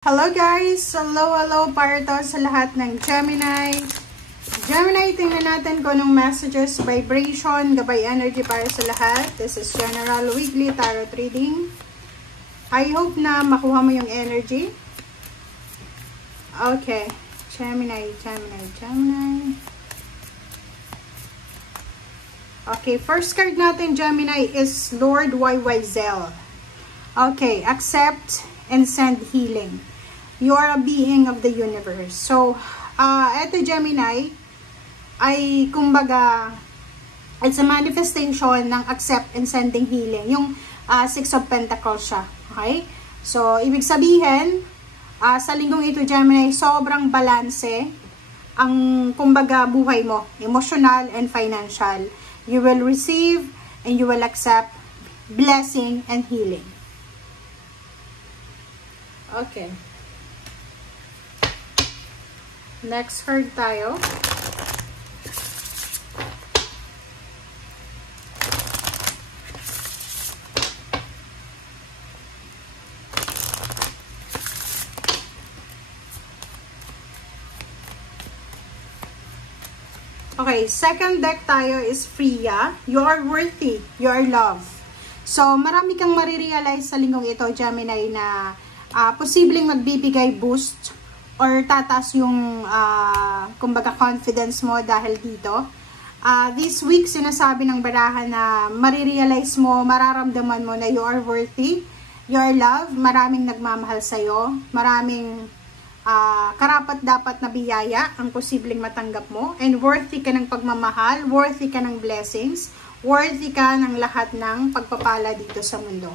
Hello guys! Hello para to sa lahat ng Gemini. Gemini, tingnan natin kung anong messages, vibration, gabay energy para sa lahat. This is General Weekly Tarot Reading. I hope na makuha mo yung energy. Okay. Gemini. Okay, first card natin, Gemini, is Lord YYZ. Okay, accept and send healing. You are a being of the universe. So, eto Gemini, ay kumbaga, it's a manifestation ng accept and sending healing. Yung Six of Pentacles siya. Okay? So, ibig sabihin, sa linggong ito Gemini, sobrang balanse ang kumbaga buhay mo. Emotional and financial. You will receive and you will accept blessing and healing. Okay. Next card tayo. Okay, second deck tayo is Freya. You are worthy. You are loved. So, marami kang marirealize sa linggong ito, Gemini, na posibleng magbibigay boost or tataas yung kumbaga confidence mo dahil dito. This week, sinasabi ng barahan na marirealize mo, mararamdaman mo na you are worthy, you are loved, maraming nagmamahal sa'yo, maraming karapat-dapat na biyaya ang posibleng matanggap mo, and worthy ka ng pagmamahal, worthy ka ng blessings, worthy ka ng lahat ng pagpapala dito sa mundo.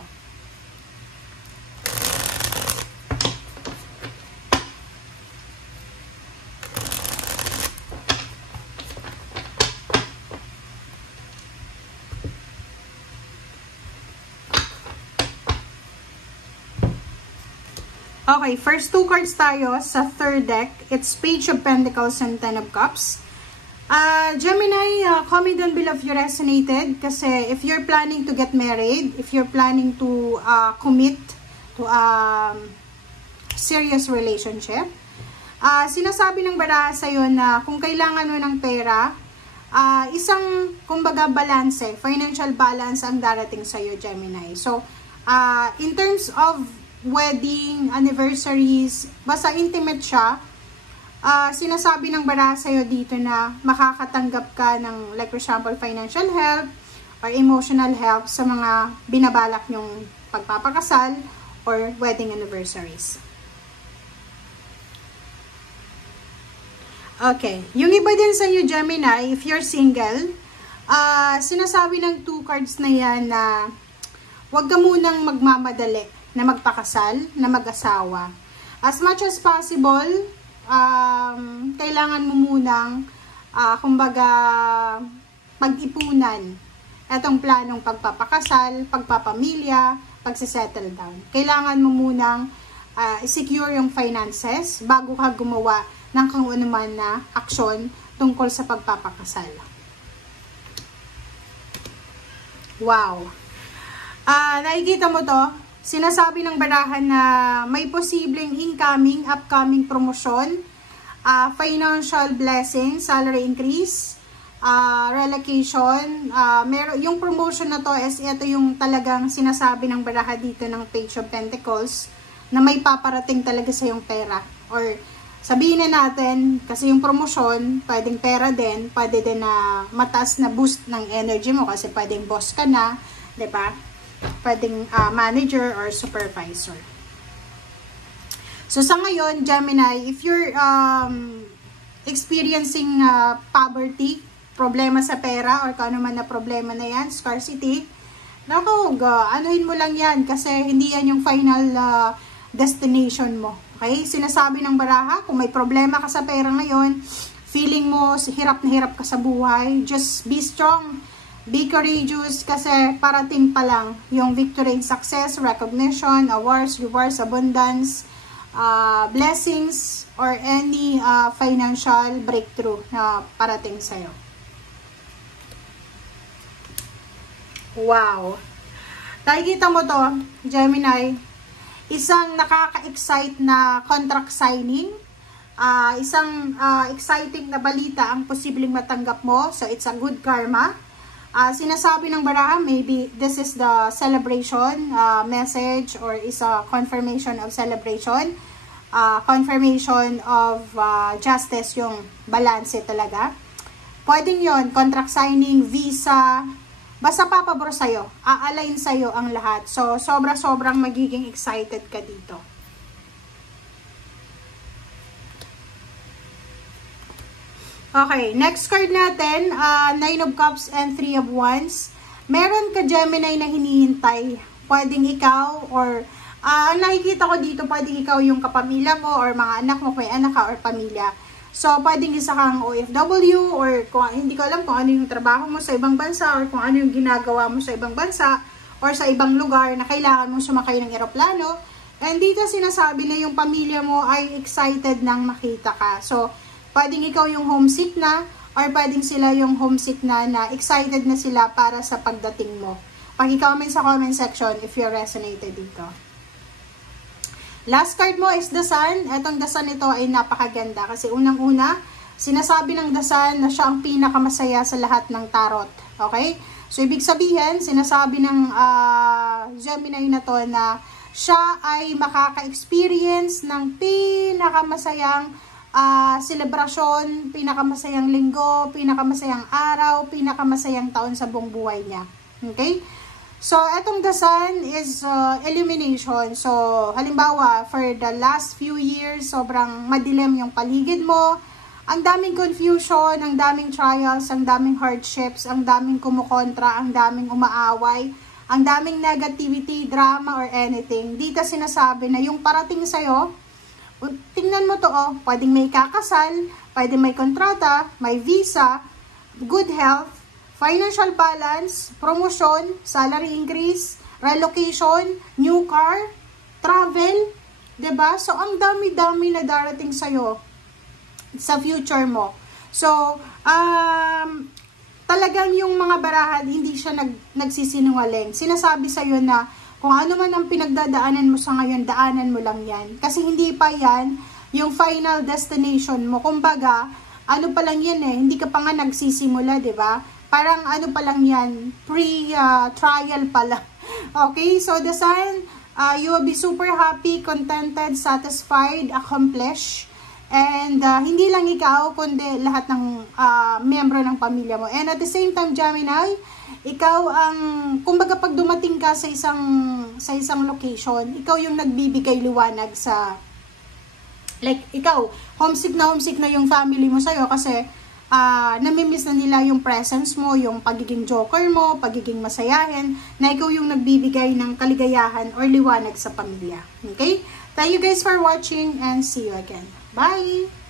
Okay, first two cards tayo sa third deck. It's Page of Pentacles and Ten of Cups. Gemini, comment down below if you resonated. Kasi if you're planning to get married, if you're planning to commit to a serious relationship, sinasabi ng baraha sa'yo na kung kailangan mo ng pera, isang, kumbaga, balance, financial balance ang darating sa'yo, Gemini. So, in terms of wedding, anniversaries, basta intimate siya, sinasabi ng baraha sa'yo dito na makakatanggap ka ng, like for example, financial help or emotional help sa mga binabalak nyong pagpapakasal or wedding anniversaries. Okay, yung iba din sa inyo, Gemini, if you're single, sinasabi ng two cards na yan na huwag ka munang magmamadali na magpakasal, na mag-asawa. As much as possible, kailangan mo munang, kumbaga, pag-ipunan itong planong pagpapakasal, pagpapamilya, pagsisettle down. Kailangan mo munang secure yung finances bago ka gumawa ng kung ano man na aksyon tungkol sa pagpapakasal. Wow! Nakikita mo to? Sinasabi ng barahan na may posibleng incoming, upcoming promotion, financial blessing, salary increase, relocation. Yung promotion na to is ito yung talagang sinasabi ng baraha dito ng Page of Pentacles na may paparating talaga sa yung pera. Or sabihin na natin, kasi yung promotion, pwedeng pera din, pwede din na mataas na boost ng energy mo kasi pwedeng boss ka na, diba? Pwedeng manager or supervisor. So sa ngayon, Gemini, if you're experiencing poverty, problema sa pera or kung ano man na problema na yan, scarcity, naku, anuhin mo lang yan kasi hindi yan yung final destination mo. Okay? Sinasabi ng baraha, kung may problema ka sa pera ngayon, feeling mo hirap na hirap ka sa buhay, just be strong. Be courageous kasi parating pa lang yung victory and success, recognition, awards, rewards, abundance, blessings, or any financial breakthrough na parating sa'yo. Wow! Nakikita mo to, Gemini, isang nakaka-excite na contract signing, isang exciting na balita ang posibleng matanggap mo. So, it's a good karma. Sinasabi ng baraha, maybe this is the celebration message or is a confirmation of celebration. Confirmation of justice, yung balance talaga. Pwedeng yon, contract signing, visa, basta papabor sa'yo, a-align sa'yo ang lahat. So, sobrang magiging excited ka dito. Okay, next card natin, 9 of Cups and 3 of Wands. Meron ka Gemini na hinihintay. Pwedeng ikaw or, ang nakikita ko dito, pwedeng ikaw yung kapamilya mo or mga anak mo, may anak ka or pamilya. So, pwedeng isa kang OFW or kung hindi ko alam kung ano yung trabaho mo sa ibang bansa or kung ano yung ginagawa mo sa ibang bansa or sa ibang lugar na kailangan mong sumakay ng eroplano. And dito sinasabi na yung pamilya mo ay excited nang makita ka. So, pwedeng ikaw yung homesick na or pwedeng sila yung homesick na excited na sila para sa pagdating mo. Paki-comment sa comment section if you resonated dito. Last card mo is the Sun. Etong the Sun ito ay napakaganda kasi unang-una, sinasabi ng the Sun na siya ang pinakamasaya sa lahat ng tarot. Okay? So, ibig sabihin, sinasabi ng Gemini na to na siya ay makaka-experience ng pinakamasayang selebrasyon, pinakamasayang linggo, pinakamasayang araw, pinakamasayang taon sa buong buhay niya. Okay? So, etong the Sun is illumination. So, halimbawa, for the last few years, sobrang madilim yung paligid mo. Ang daming confusion, ang daming trials, ang daming hardships, ang daming kumukontra, ang daming umaaway, ang daming negativity, drama, or anything. Dito sinasabi na yung parating sa'yo, tingnan mo to, pwedeng may kakasal, pwedeng may kontrata, may visa, good health, financial balance, promotion, salary increase, relocation, new car, travel, 'di ba? So, ang dami-dami na darating sa'yo sa future mo. So, talagang yung mga barahan, hindi siya nagsisinungaling. Sinasabi sa'yo na kung ano man ang pinagdadaanan mo sa ngayon, daanan mo lang yan. Kasi hindi pa yan yung final destination mo. Kumbaga, ano pa lang yan hindi ka pa nga nagsisimula, 'di ba? Parang ano pa lang yan, pre-trial pa lang. Okay, so the Sun, you will be super happy, contented, satisfied, accomplished. And hindi lang ikaw, kundi lahat ng miyembro ng pamilya mo. And at the same time, Gemini, ikaw ang, kumbaga pag dumating ka sa isang location, ikaw yung nagbibigay liwanag sa, like ikaw, homesick na yung family mo sa'yo kasi, namimiss na nila yung presence mo, yung pagiging joker mo, pagiging masayahin, na ikaw yung nagbibigay ng kaligayahan or liwanag sa pamilya. Okay? Thank you guys for watching and see you again. Bye!